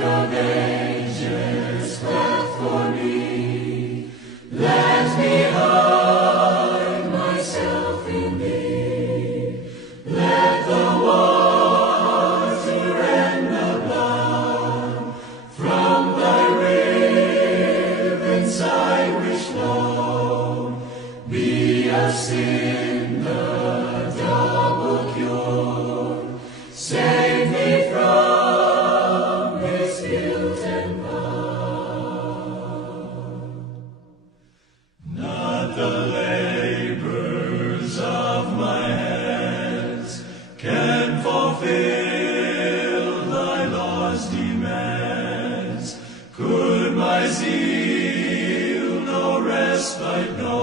of ages left for me. Let me hide myself in thee. Let the water and the blood from thy ravens I wish flow be a sin the double cure. Save me from this guilt and power. Not the labors of my hands can fulfill thy law's demands. Could my zeal no respite know,